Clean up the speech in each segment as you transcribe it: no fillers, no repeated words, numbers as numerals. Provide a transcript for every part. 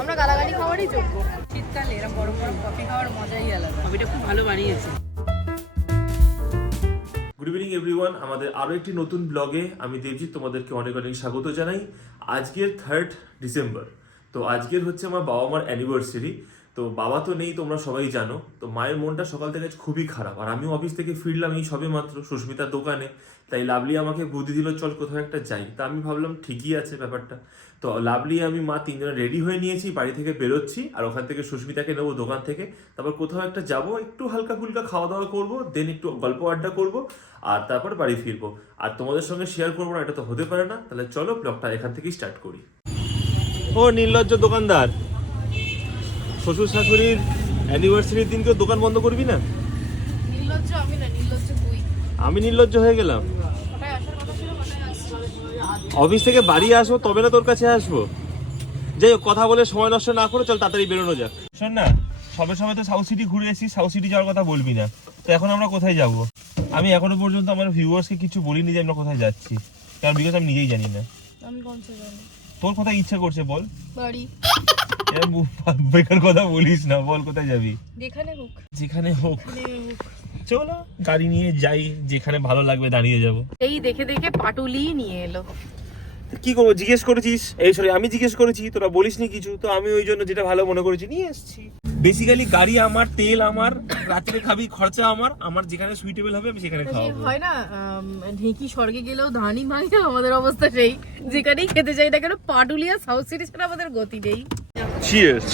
আমরা গালাগালি খাওয়ারই যোগ্য। শীতকালে এরকম গরম গরম কফি খাওয়ার মজাই আলাদা। কফিটা খুব ভালো বানিয়েছে। গুড ইভিনিং এভরিওয়ান, আমাদের আরও একটি নতুন ব্লগে আমি দেবজিৎ তোমাদেরকে অনেক অনেক স্বাগত জানাই। আজকের 3rd ডিসেম্বর, তো আজকের হচ্ছে আমার বাবা মার অ্যানিভার্সারি। তো বাবা তো নেই, তোমরা সবাই জানো। তো মায়ের মনটা সকাল থেকে খুবই খারাপ, আর আমিও অফিস থেকে ফিরলাম এই সবে মাত্র সুস্মিতার দোকানে। তাই লাভলি আমাকে বুদ্ধি দিল চল কোথাও একটা যাই। তা আমি ভাবলাম ঠিকই আছে ব্যাপারটা। তো লাভলি আমি মা তিনজনে রেডি হয়ে নিয়েছি, বাড়ি থেকে বেরোচ্ছি, আর ওখান থেকে সুস্মিতাকে নেবো দোকান থেকে। তারপর কোথাও একটা যাব, একটু হালকা ফুলকা খাওয়া দাওয়া করবো, দেন একটু গল্প আড্ডা করবো, আর তারপর বাড়ি ফিরবো। আর তোমাদের সঙ্গে শেয়ার করবো না, এটা তো হতে পারে না। তাহলে চলো ব্লগটা এখান থেকেই স্টার্ট করি। ও নির্লজ্জ দোকানদার, শ্বশুর শাশুড়ির অ্যানিভার্সারির দিন কেউ দোকান বন্ধ করবি না? নির্লজ্জ আমি না, নির্লজ্জ তুই। আমি নির্লজ্জ হয়ে গেলাম? কোথায় আসার কথা ছিল, কোথায় আসছিস? অফিস থেকে বাড়ি আসবো তবে না তোর কাছে আসবো। যাই হোক, কথা বলে সময় নষ্ট না করে চল তাড়াতাড়ি বেরোনো যাক। শোন না, সবে সবে তো সাউথ সিটি ঘুরে এসেছি, সাউথ সিটি যাওয়ার কথা বলবি না। তো এখন আমরা কোথায় যাব? আমি এখনো পর্যন্ত আমার ভিউয়ার্সকে কিছু বলিনি যে আমরা কোথায় যাচ্ছি, কারণ বিকজ আমি নিজেই জানি না। আমি কোন সে জানি? তোর কোথায় ইচ্ছা করছে বল। বাড়ি। বেকার কথা বলিস না, বল কোথায় যাবি? যেখানে হোক। যেখানে হোক, চলো গাড়ি নিয়ে যাই, যেখানে ভালো লাগবে দাঁড়িয়ে যাব। এই দেখে দেখে পাটুলি নিয়ে এলো। কি করবো, জিজ্ঞেস করেছিস? এই সরি, আমি জিজ্ঞেস করেছি, তোরা বলিসনি কিছু, তো আমি ওই জন্য যেটা ভালো মনে করেছি নিয়ে এসেছি। বেসিক্যালি গাড়ি আমার, তেল আমার, রাত্রে খাবি খরচা আমার, আমার যেখানে সুইটেবল হবে আমি সেখানে খাওয়াবো। হয় না, ঢেকি স্বর্গে গেলেও ধানই ভাই না, আমাদের অবস্থা সেই। যেখানেই খেতে চাই না কেন, পাটুলিয়া সাউথ সিটি ছাড়া আমাদের গতি নেই। চিয়ার্স।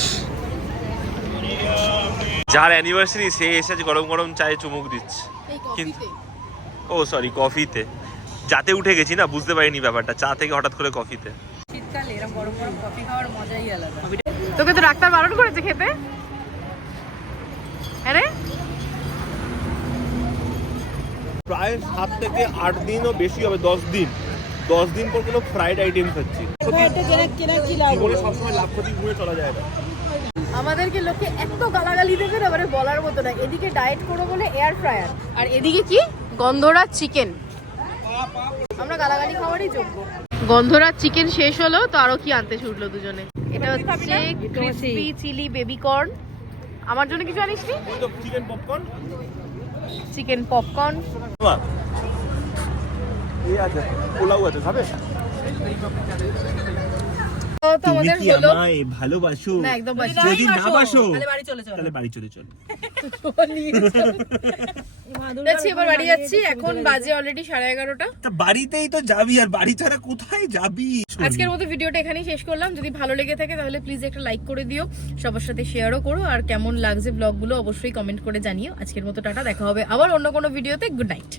যার অ্যানিভার্সারি সে এসে গরম গরম চায়ে চুমুক দিচ্ছে। এই কফিতে। ও সরি, কফিতে। যাতে উঠে গেছি না, বুঝতে পারিনি ব্যাপারটা, চা থেকে হঠাৎ করে কফিতে। শীতকালে এরকম গরম গরম কফি খাওয়ার মজাই আলাদা। তোকে তো ডাক্তার বারণ করেছে খেতে? আরে প্রায় 7 থেকে 8 দিনও বেশি হবে, 10 দিন। 10 দিন পর কোনো ফ্রাইড আইটেম খাচ্ছি। জীবনে সবসময় লাভ ক্ষতি ঘুরে চলা যায় না। আমাদেরকে লোকে এত গালাগালি দেবে না, মানে বলার মতো না। এদিকে ডায়েট করো বলে এয়ার ফ্রায়ার, আর এদিকে কি গন্ধরাজ চিকেন। আমরা গালাগালি খাওয়ারই যোগ্য। গন্ধরাজ চিকেন শেষ হলো তো আরো কি আনতে ছুটলো দুজনে। এটা হচ্ছে ক্রিসপি চিলি বেবি কর্ন। আমার জন্য কিছু আনিসনি? Chicken popcorn. Chicken popcorn. এই আছে, পোলাও আছে, খাবে? তো আমাদের হলো ভালোবাসো না, একদম বাসি। যদি না বাসো তাহলে বাড়ি চলে চল। তাহলে বাড়ি চলে চল। যাচ্ছি, এবার বাড়ি যাচ্ছি। এখন বাজে অলরেডি 11:30। তা বাড়িতেই তো যাবি, আর বাড়ি ছাড়া কোথায় যাবি? আজকের মতো ভিডিওটা এখানেই শেষ করলাম। যদি ভালো লেগে থাকে তাহলে প্লিজ একটা লাইক করে দিও, সবার সাথে শেয়ারও করো, আর কেমন লাগছে ব্লগগুলো অবশ্যই কমেন্ট করে জানিও। আজকের মতো টাটা, দেখা হবে আবার অন্য কোনো ভিডিওতে। Good night.